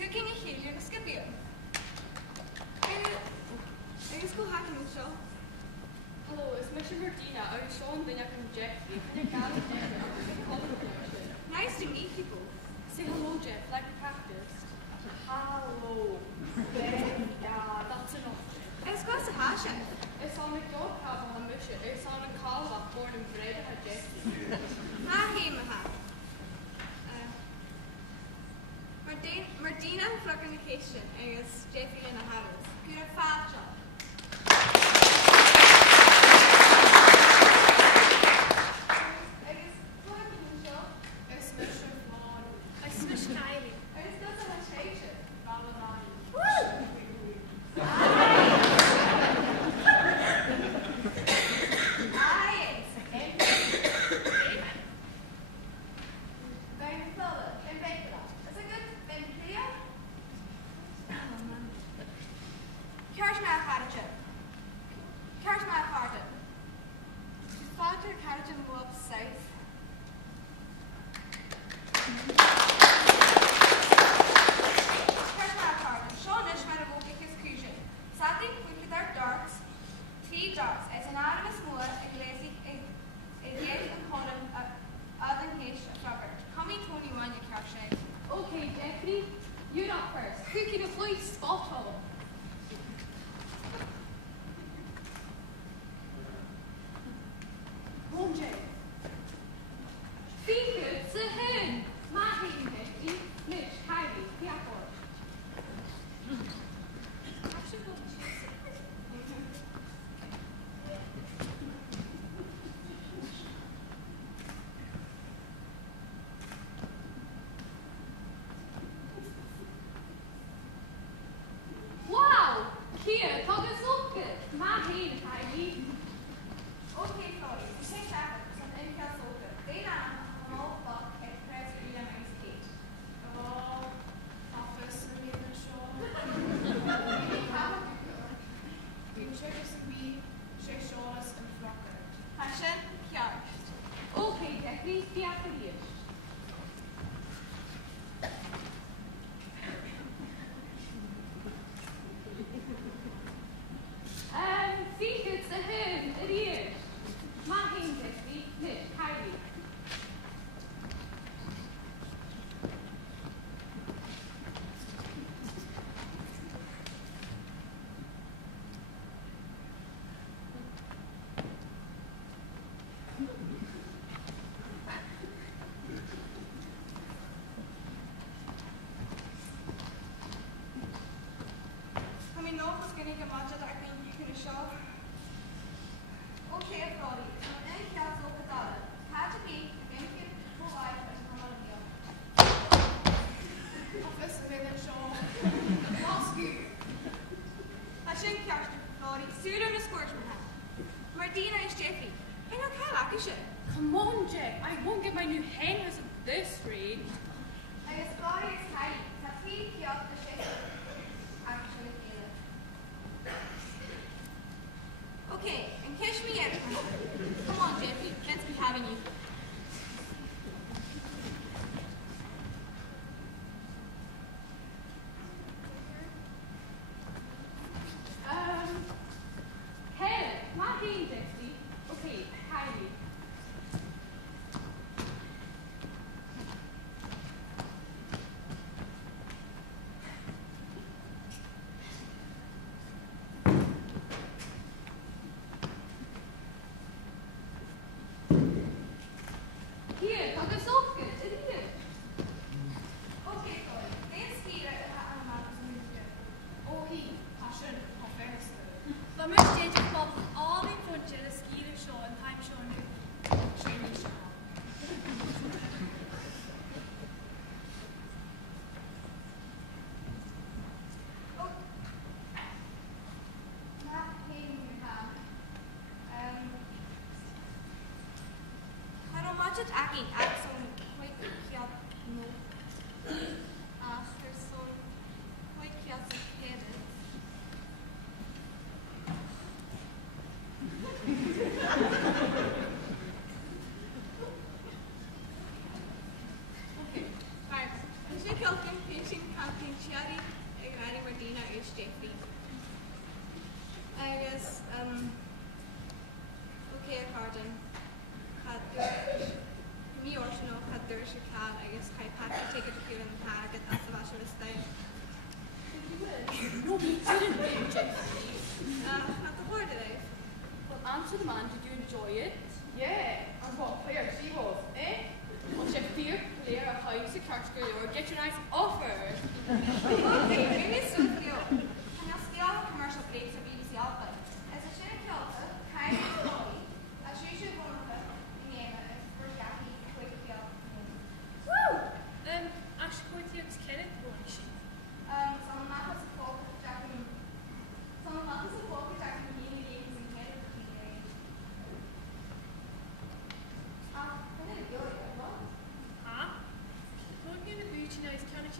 Cooking a Helio Scipio. Agus go hack an show. Hello, it's Mr. Martina. I was showing the from Jeffrey. Nice to meet you both. Say hello, Jeff, like a cactus. Hello. That's enough. It's got a hash. It's on a dog cab on a mission. It's on a call born and bred at Jeffrey. Ha, hey, maha. Martina Fragnication, agus Jeffrey and a Harris. Pure fat job. Okay, Jeffrey, you're not first. Who can avoid spot trouble? Ronje. Fieke, ze hun. Maar heen, Jeffrey. Nish, Kylie, Jacob. Here, tog es upp. Maar heen, Kylie. Okay, Chloe, you take that some incas open. They now all fuck at press William and Kate. Oh, office and me the show. Being checkers and be, check shawless and flocker. Passion, Kjark. Okay, Jeffrey, die affiliate. Fieke, ze hun, het hier. Maar heen, Jeffrey, Nish, Kylie. Coming off was getting a match that I can show. Okay, Frodi, so any castle without it. Had to be, thank you for life and come on here. Office and me the show. Lost you. Passion, Kjark, Frodi, Sudo and a Scorchman. Martina is Jeffrey. Hey, no, Kyle, is it? Come on, Jeff. I won't get my new hen house at this rate. I guess Frodi is Kylie. That's he, Kjark, the shit. Actually, okay, and catch me out. Come on, Jeffrey. Let's be having you. Helen, maar heen, Jeffrey. Okay, Kylie. Hier, dat is ook goed. Hier. Okay, Chloe. Let's see that I'm out of the music. Oh, he. Passion. Office. Wat moest je het van al die puntjes, de skiën show en time show nu? Training show. Oh. Not hating your hand. I don't watch it acting some quite cute. No. There's some quite cute headed. Okay, right. I think I'll think painting can't paint you to the man, did you enjoy it? Yeah, and what player she was, eh? Was she a fair player of house of Kirkgate or get your nice offer? Okay, maybe it's still for you. And you'll stay on commercial breaks of BBC Alpha. As a Shannon Kelta, kind of slowly, as usual one of them, the name is for Jackie Wakefield. Woo! Actually, going to use Kenneth, won't she? Some matters of folk Jackie, Jackie games in Canada for teenage. I didn't feel it, what? Huh? Don't you know the beauty now is kind of